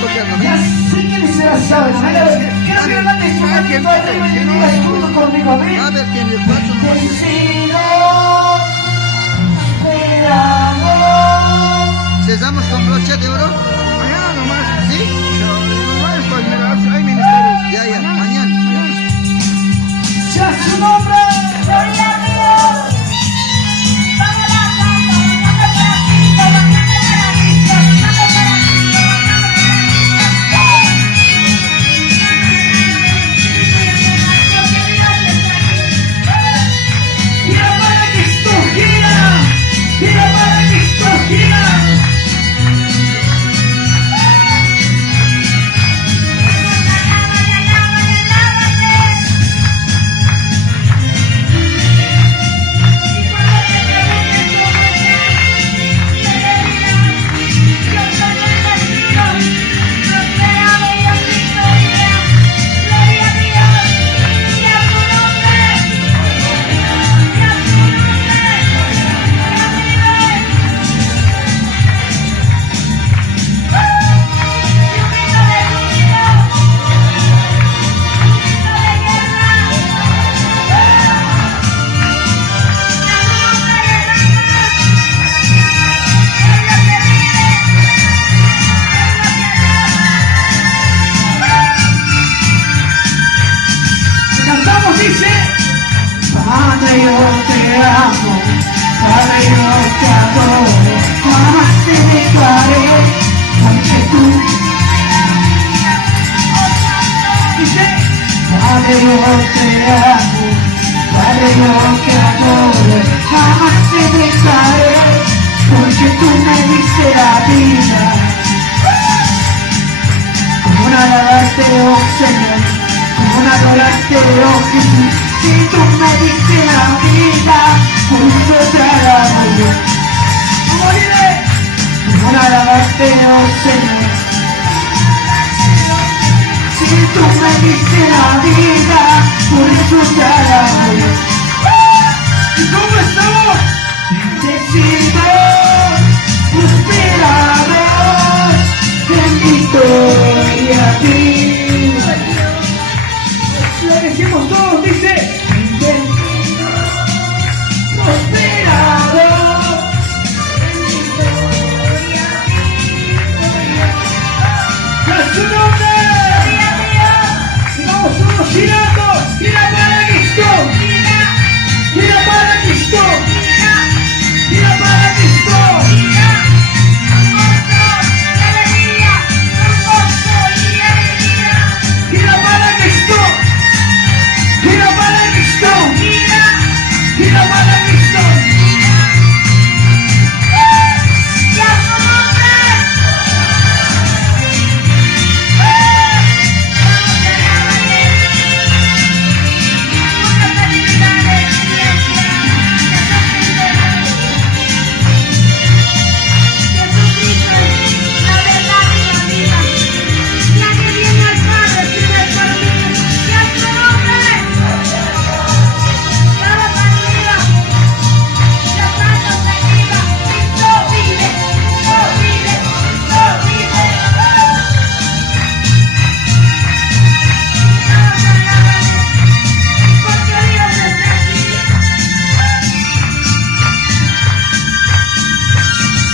tocando, Ya ¿ves? sé que se la saben. A ver, quiero que levantes tu manito arriba y me digas junto conmigo, ¿ves? A ver, tiene el cuatro nomás. Vencido, esperado. Cesamos con broche de oro. Mañana nomás. ¿Sí? No es pues, mira, hay ministerios. Ya, mañana. Ya su nombre. Gloria a Dios. Vamos a la santa, vamos para Cristo, vamos para Cristo, vamos para Cristo. Gira para Cristo, gira. Gira para Cristo, gira. Cantamos, dice, Padre, yo te amo, Padre, yo te adoro, jamás te dejaré, aunque tú. Dice, Padre, yo te amo, Padre, yo te adoro, jamás te dejaré, porque tú me diste la vida. Como alabarte, oh Señor, como adorarte, oh Jesús, si tú me diste la vida, por eso te alabo yo. Moriré, como alabarte, oh Señor, si tú me diste la vida, por eso te alabo yo. ¿Y cómo estamos? Bendecido, prosperador, bendito a ti. Lo decimos todos, dice, bendecido, prosperador, a su nombre. Y vamos todos girando, gira para Cristo, gira para Cristo, gira para Cristo. Gira para Cristo, gira para Cristo, gira para Cristo.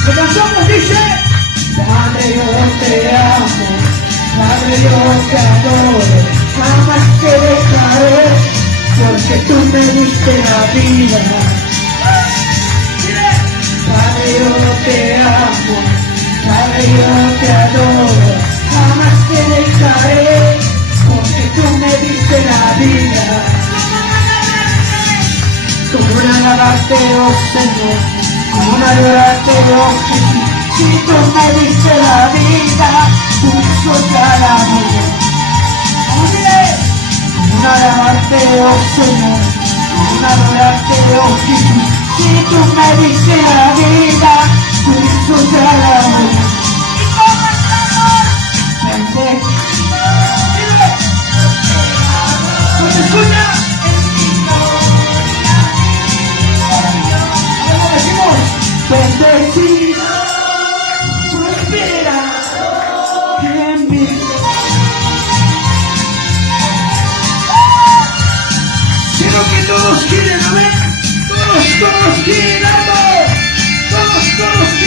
Lo cantamos, dice, Padre, yo te amo, Padre, yo te adoro, jamás te dejaré, porque tú me diste la vida. Padre, yo te amo, Padre, yo te adoro, jamás te dejaré, porque tú me diste la vida. Como alabarte, oh Señor, como adorarte, oh Jesús, si tú me diste la vida, por eso te alabo yo. Como alabarte, oh Señor, como adorarte, oh Jesús, si tú me diste la vida, por eso te alabo yo. ¿No se escucha? Bendecido, prospera, espíritu. Quiero que todos quieren, a ver. Todos quieren algo. Todos quieren.